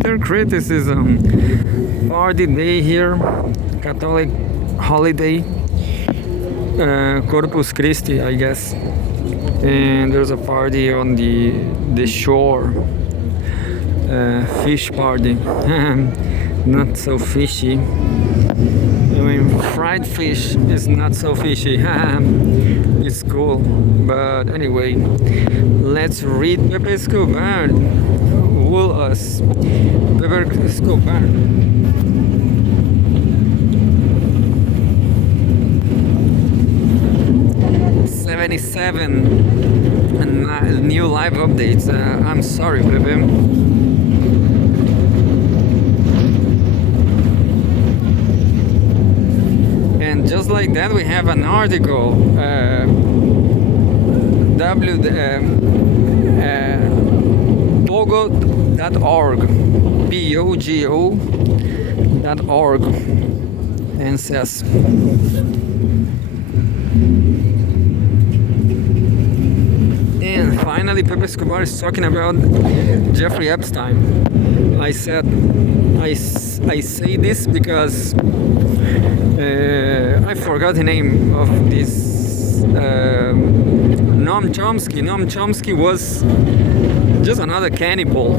Twitter criticism. Party day here, Catholic holiday, Corpus Christi, I guess. And there's a party on the shore, fish party. Not so fishy. I mean, fried fish is not so fishy. It's cool. But anyway, let's read Pepe Escobar. Wool us. Pepe Escobar. And new live updates. I'm sorry, Pepe. And just like that, we have an article. Pogo.org. Pogo.org. And says. And finally, Pepe Escobar is talking about Jeffrey Epstein. I say this because I forgot the name of this Noam Chomsky. Noam Chomsky was just another cannibal.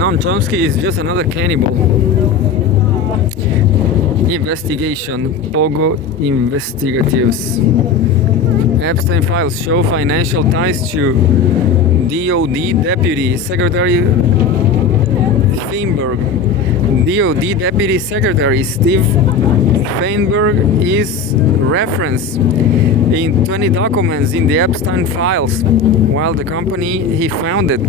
Noam Chomsky is just another cannibal. Investigation. Pogo Investigatives. Epstein files show financial ties to DOD Deputy Secretary Feinberg. DOD Deputy Secretary Steve Feinberg is referenced in 20 documents in the Epstein files, while the company he founded,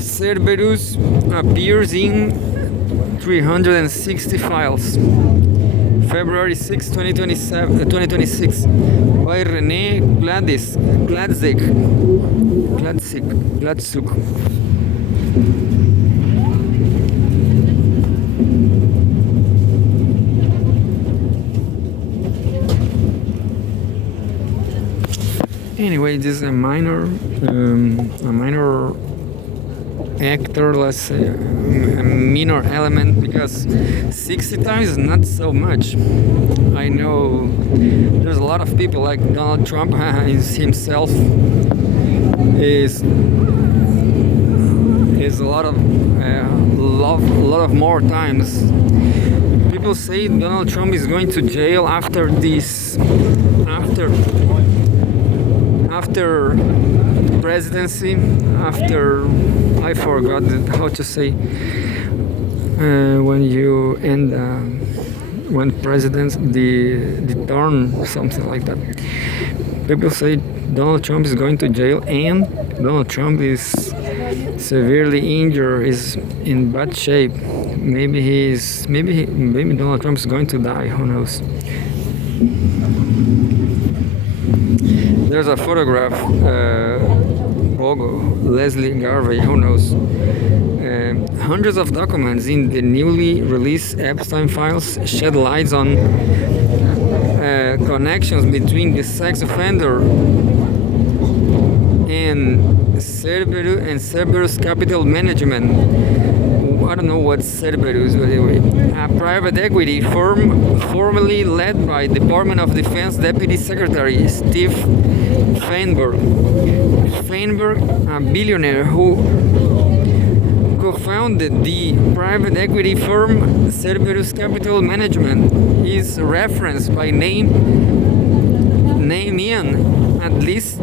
Cerberus, appears in 360 files. February 6, 2026, by René Gladzuk. Anyway, this is a minor actor, let's say, a minor element, because 60 times is not so much. I know there's a lot of people like Donald Trump himself is a lot of more times. People say Donald Trump is going to jail after presidency, after I forgot how to say when you end when presidents the term, something like that. People say Donald Trump is going to jail, and Donald Trump is severely injured, is in bad shape. Maybe Donald Trump is going to die. Who knows? There's a photograph. Pogo, Leslie Garvey, who knows? Hundreds of documents in the newly released Epstein files shed lights on connections between the sex offender and Cerberus Capital Management. I don't know what Cerberus, but anyway, a private equity firm formerly led by Department of Defense Deputy Secretary Steve Feinberg. Feinberg, a billionaire who co-founded the private equity firm Cerberus Capital Management, is referenced by name in at least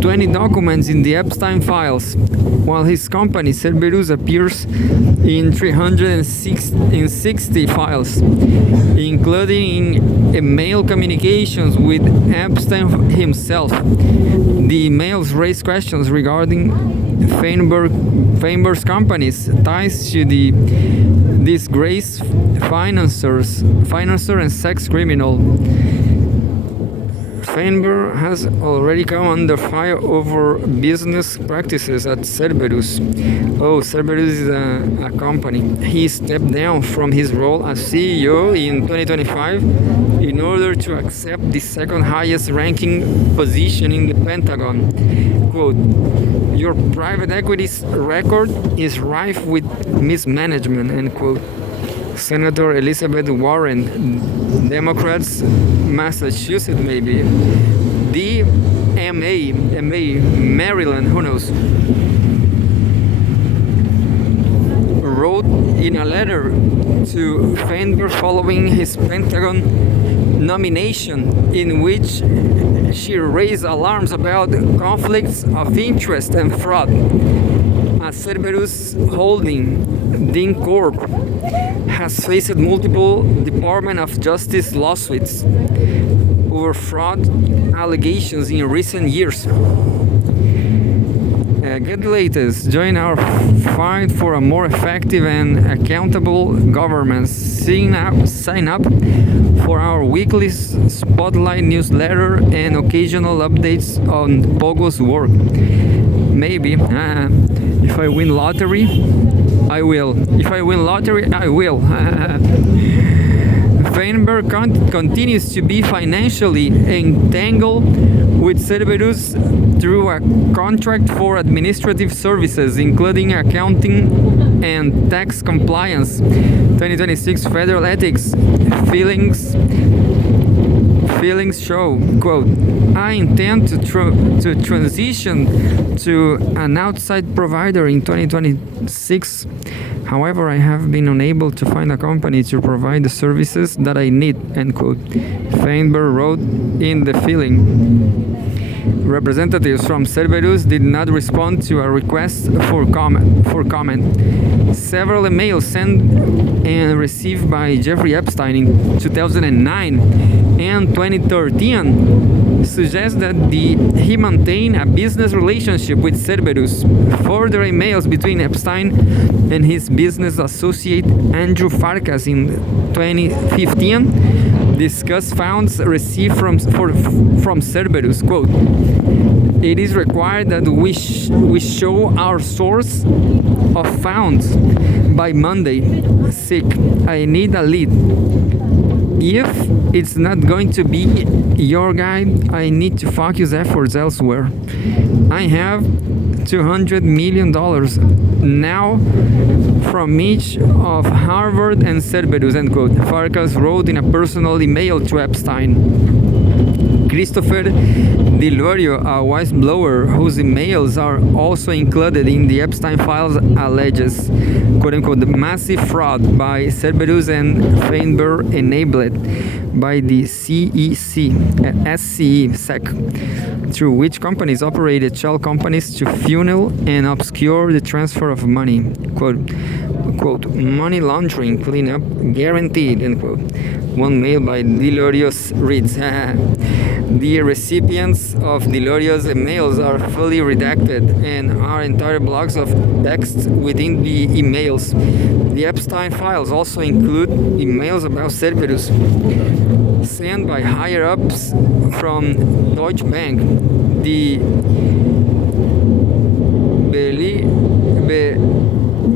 20 documents in the Epstein files, while his company Cerberus appears in 360 files, including email communications with Epstein himself. The emails raise questions regarding Feinberg's company's ties to the disgraced financier and sex criminal. Feinberg has already come under fire over business practices at Cerberus. Oh, Cerberus is a company. He stepped down from his role as CEO in 2025 in order to accept the second highest ranking position in the Pentagon. Quote, your private equity's record is rife with mismanagement, end quote. Senator Elizabeth Warren, Democrats, Massachusetts maybe, DMA, Maryland, who knows, wrote in a letter to Feinberg following his Pentagon nomination, in which she raised alarms about conflicts of interest and fraud. A Cerberus holding, Dean Corp, has faced multiple Department of Justice lawsuits over fraud allegations in recent years. Get the latest. Join our fight for a more effective and accountable government. Sign up for our weekly spotlight newsletter and occasional updates on Pogo's work. Maybe. If I win lottery, I will. If I win lottery, I will. Feinberg continues to be financially entangled with Cerberus through a contract for administrative services, including accounting and tax compliance. 2026 federal ethics filings show, quote, I intend to transition to an outside provider in 2026. However, I have been unable to find a company to provide the services that I need, end quote. Feinberg wrote in the filing. Representatives from Cerberus did not respond to a request for comment. Several emails sent and received by Jeffrey Epstein in 2009 and 2013 suggest that he maintained a business relationship with Cerberus. Further emails between Epstein and his business associate Andrew Farkas in 2015 discuss funds received from Cerberus. Quote, it is required that we show our source of funds by Monday. Sick. I need a lead. If it's not going to be your guy, I need to focus efforts elsewhere. I have $200 million now from each of Harvard and Cerberus, end quote. Farkas wrote in a personal email to Epstein. Christopher DiLorio, a whistleblower whose emails are also included in the Epstein files, alleges, quote-unquote, massive fraud by Cerberus and Feinberg enabled by the SCE, through which companies operated shell companies to funnel and obscure the transfer of money. Quote, money laundering cleanup guaranteed, end quote. One mail by DiLorio reads, the recipients of DiLorio's emails are fully redacted and are entire blocks of text within the emails. The Epstein files also include emails about Cerberus sent by higher-ups from Deutsche Bank, the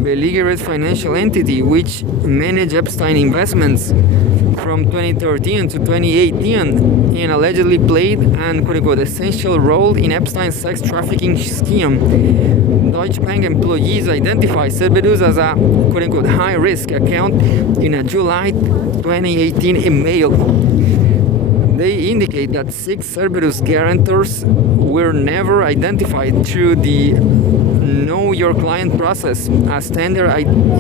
beleaguered financial entity which managed Epstein investments from 2013 to 2018 and allegedly played an quote-unquote essential role in Epstein's sex trafficking scheme. Deutsche Bank employees identified Cerberus as a quote-unquote high-risk account in a July 2018 email. They indicate that 6 Cerberus guarantors were never identified through the Know Your Client process, a standard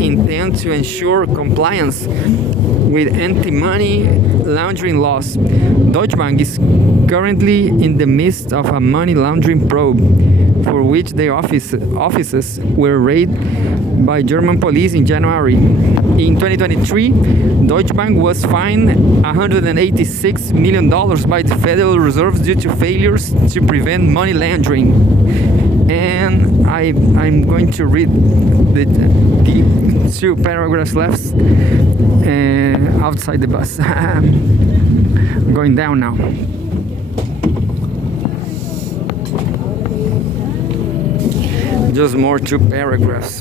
intent to ensure compliance with anti-money laundering laws. Deutsche Bank is currently in the midst of a money laundering probe, for which their offices were raided by German police in January. In 2023, Deutsche Bank was fined $186 million by the Federal Reserve due to failures to prevent money laundering. And I'm going to read the 2 paragraphs left outside the bus. I'm going down now. just more two paragraphs.